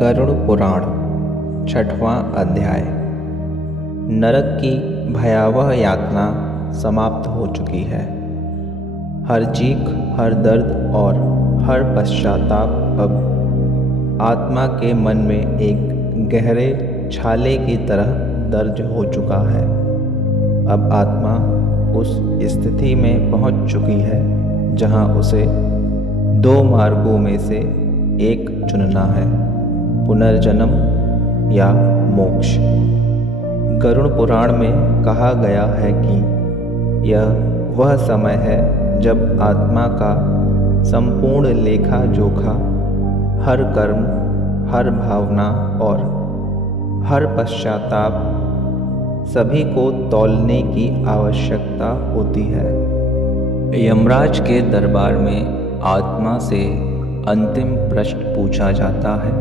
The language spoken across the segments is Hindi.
गरुड़ पुराण छठवां अध्याय। नरक की भयावह यातना समाप्त हो चुकी है। हर चीख, हर दर्द और हर पश्चाताप अब आत्मा के मन में एक गहरे छाले की तरह दर्ज हो चुका है। अब आत्मा उस स्थिति में पहुंच चुकी है जहां उसे दो मार्गों में से एक चुनना है, पुनर्जन्म या मोक्ष। गरुड़ पुराण में कहा गया है कि यह वह समय है जब आत्मा का संपूर्ण लेखा जोखा, हर कर्म, हर भावना और हर पश्चाताप सभी को तौलने की आवश्यकता होती है। यमराज के दरबार में आत्मा से अंतिम प्रश्न पूछा जाता है,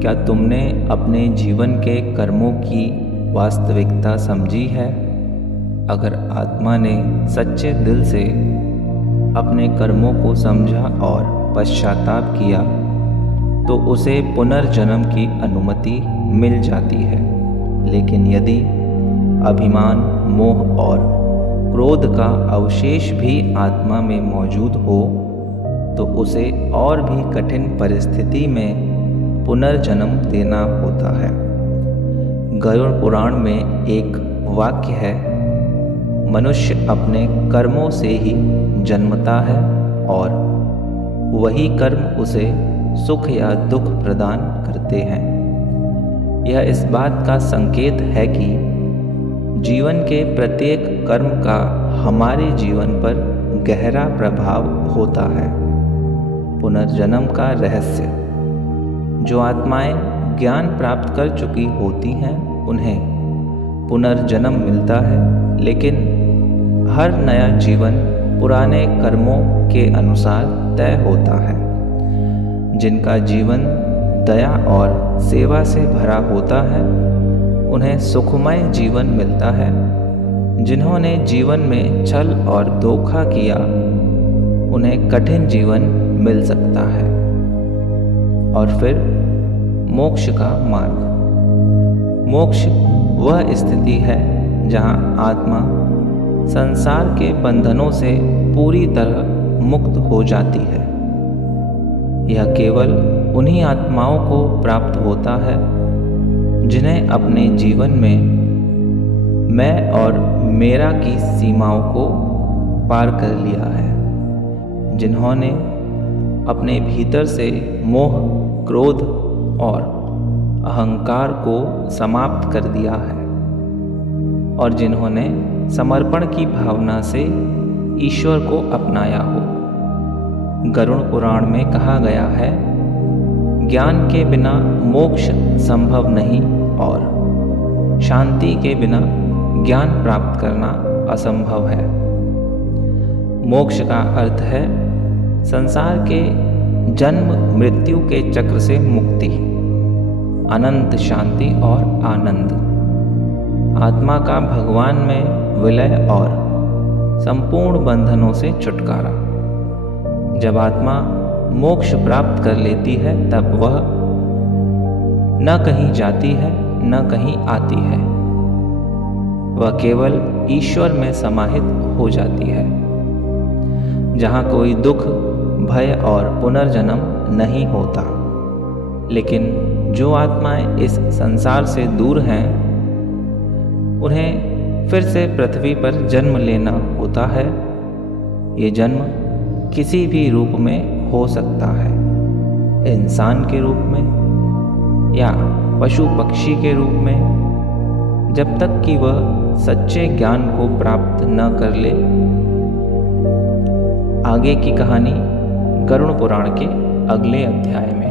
क्या तुमने अपने जीवन के कर्मों की वास्तविकता समझी है? अगर आत्मा ने सच्चे दिल से अपने कर्मों को समझा और पश्चाताप किया तो उसे पुनर्जन्म की अनुमति मिल जाती है। लेकिन यदि अभिमान, मोह और क्रोध का अवशेष भी आत्मा में मौजूद हो तो उसे और भी कठिन परिस्थिति में पुनर्जन्म देना होता है। गरुड़ पुराण में एक वाक्य है, मनुष्य अपने कर्मों से ही जन्मता है और वही कर्म उसे सुख या दुख प्रदान करते हैं। यह इस बात का संकेत है कि जीवन के प्रत्येक कर्म का हमारे जीवन पर गहरा प्रभाव होता है। पुनर्जन्म का रहस्य। जो आत्माएं ज्ञान प्राप्त कर चुकी होती हैं उन्हें पुनर्जन्म मिलता है, लेकिन हर नया जीवन पुराने कर्मों के अनुसार तय होता है। जिनका जीवन दया और सेवा से भरा होता है उन्हें सुखमय जीवन मिलता है। जिन्होंने जीवन में छल और धोखा किया उन्हें कठिन जीवन मिल सकता है। और फिर मोक्ष का मार्ग। मोक्ष वह स्थिति है जहां आत्मा संसार के बंधनों से पूरी तरह मुक्त हो जाती है। यह केवल उन्हीं आत्माओं को प्राप्त होता है जिन्हें अपने जीवन में मैं और मेरा की सीमाओं को पार कर लिया है, जिन्होंने अपने भीतर से मोह, क्रोध और अहंकार को समाप्त कर दिया है और जिन्होंने समर्पण की भावना से ईश्वर को अपनाया हो। गरुड़ पुराण में कहा गया है, ज्ञान के बिना मोक्ष संभव नहीं और शांति के बिना ज्ञान प्राप्त करना असंभव है। मोक्ष का अर्थ है संसार के जन्म मृत्यु के चक्र से मुक्ति, अनंत शांति और आनंद, आत्मा का भगवान में विलय और संपूर्ण बंधनों से छुटकारा। जब आत्मा मोक्ष प्राप्त कर लेती है तब वह न कहीं जाती है न कहीं आती है, वह केवल ईश्वर में समाहित हो जाती है, जहाँ कोई दुख, भय और पुनर्जन्म नहीं होता। लेकिन जो आत्माएं इस संसार से दूर हैं उन्हें फिर से पृथ्वी पर जन्म लेना होता है। ये जन्म किसी भी रूप में हो सकता है, इंसान के रूप में या पशु पक्षी के रूप में, जब तक कि वह सच्चे ज्ञान को प्राप्त न कर ले। आगे की कहानी गरुड़ पुराण के अगले अध्याय में।